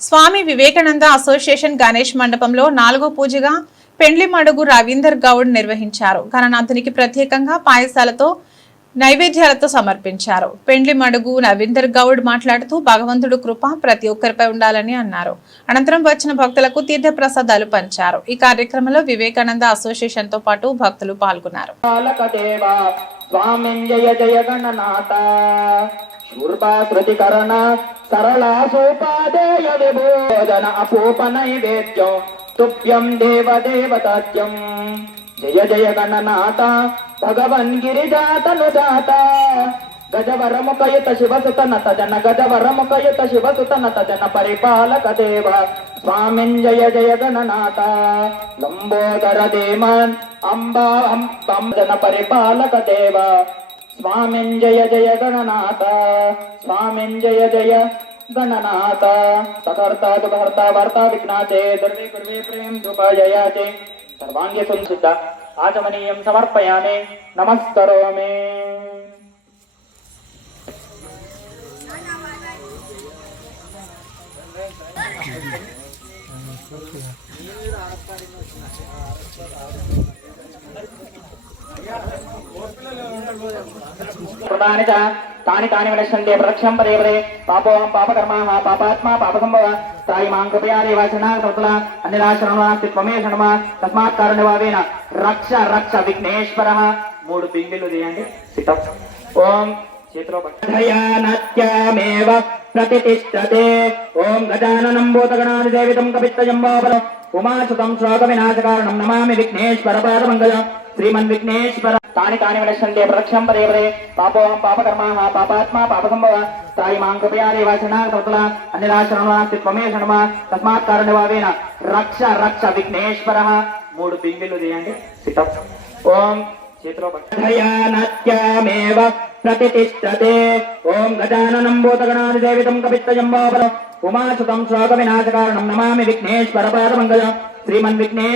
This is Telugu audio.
స్వామి వివేకానంద అసోసియేషన్ గణేష్ మండపంలో నాలుగో పూజగా పెండ్లి మడుగు రవీందర్ గౌడ్ నిర్వహించారు. గణనాథునికి ప్రత్యేకంగా పాయసాలతో నైవేద్యాలతో సమర్పించారు. పెండ్లి మడుగు రవీందర్ గౌడ్ మాట్లాడుతూ భగవంతుడు కృప ప్రతి ఒక్కరిపై ఉండాలని అన్నారు. అనంతరం వచ్చిన భక్తులకు తీర్థ ప్రసాదాలు పంచారు. ఈ కార్యక్రమంలో వివేకానంద అసోసియేషన్తో పాటు భక్తులు పాల్గొన్నారు. పాలకదేవ స్వామిన్ శృతికరణ సరళా సోపాదేయ విభోజన అపూప నైవేద్యం. తుభ్యం దేవదేవతాత్యం. జయ జయ గణనాథ భగవన్ గిరిజాతను జాత గజవరముఖయుత శివసుత నత జన గజవరముఖయుత శివసుత నత జన పరిపాలక దేవ. స్వామిన్ జయ జయ గణనాథ. లంబోదర దేమన్ అంబా అంబం జన పరిపాలక దేవ. स्वामिञ्जय जय गणनाथ। स्वामिञ्जय जय गणनाथ। सकर्ता दुभर्ता वर्ता विघ्ना चे दर्वे कुर्वे प्रेम दुपजयाचे सर्वाङ्गे संसिद्ध आचमनीयं समर्पयामि। नमस्करोमि। Thank you. చ తాని తాని వినశ్యంతే ప్రదక్షం పదే పదే పాపోహం పాపకర్మాః పాపాత్మా పాపసంభవ. తాయి మాం కృపయా దేవ శరణాగతముల అన్నిరాశరణాస్తి త్వమే శరణమ తస్మాత్ కారణవావేన. రక్ష రక్ష విఘ్నేశ్వర. మూడు పిండిలు తీయండి. సిద్ధం. ఓం చేతిలో నత్యమేవ ప్రతిష్టతే ఓం గజాననం భూతగణాది సేవితం కపిత్తజంబాబల ఉమాసుతం శ్లోక వినాశకారణం నమామి విఘ్నేశ్వర పాదమంగళ. శ్రీమన్ విఘ్నేశ్వర తాని తాని వినశ్యంతే ప్రదక్షం పదే పదే పాపోహం పాపకర్మాః పాపాత్మా పాపసంభవ త్రాయి మాం కృపయా దేవ శరణాగతముల అన్నిరాశరణాస్తి త్వమే శరణమ తస్మాత్ కారణవావేన రక్ష రక్ష విఘ్నేశ్వర మూడు పిండిలు తీయండి సిద్ధం. ఓం చేతిలో నత్యమేవ ప్రతిష్టతే ఓం గజాననం భూతగణాది సేవితం కపిత్తజంబాబల ఉమాసుతం శ్లోక వినాశకారణం నమామి విఘ్నేశ్వర పాదమంగళం శ్రీమన్ విఘ్నేశ్వర